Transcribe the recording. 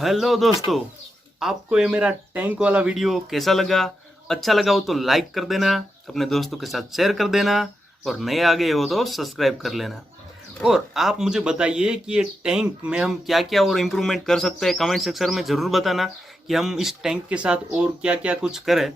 Hello दोस्तों, आपको ये मेरा टैंक वाला वीडियो कैसा लगा? अच्छा लगा हो तो लाइक कर देना, अपने दोस्तों के साथ शेयर कर देना और नए आ गए हो तो सब्सक्राइब कर लेना। और आप मुझे बताइए कि ये टैंक में हम क्या क्या और इम्प्रूवमेंट कर सकते हैं। कमेंट सेक्शन में ज़रूर बताना कि हम इस टैंक के साथ और क्या क्या कुछ करें।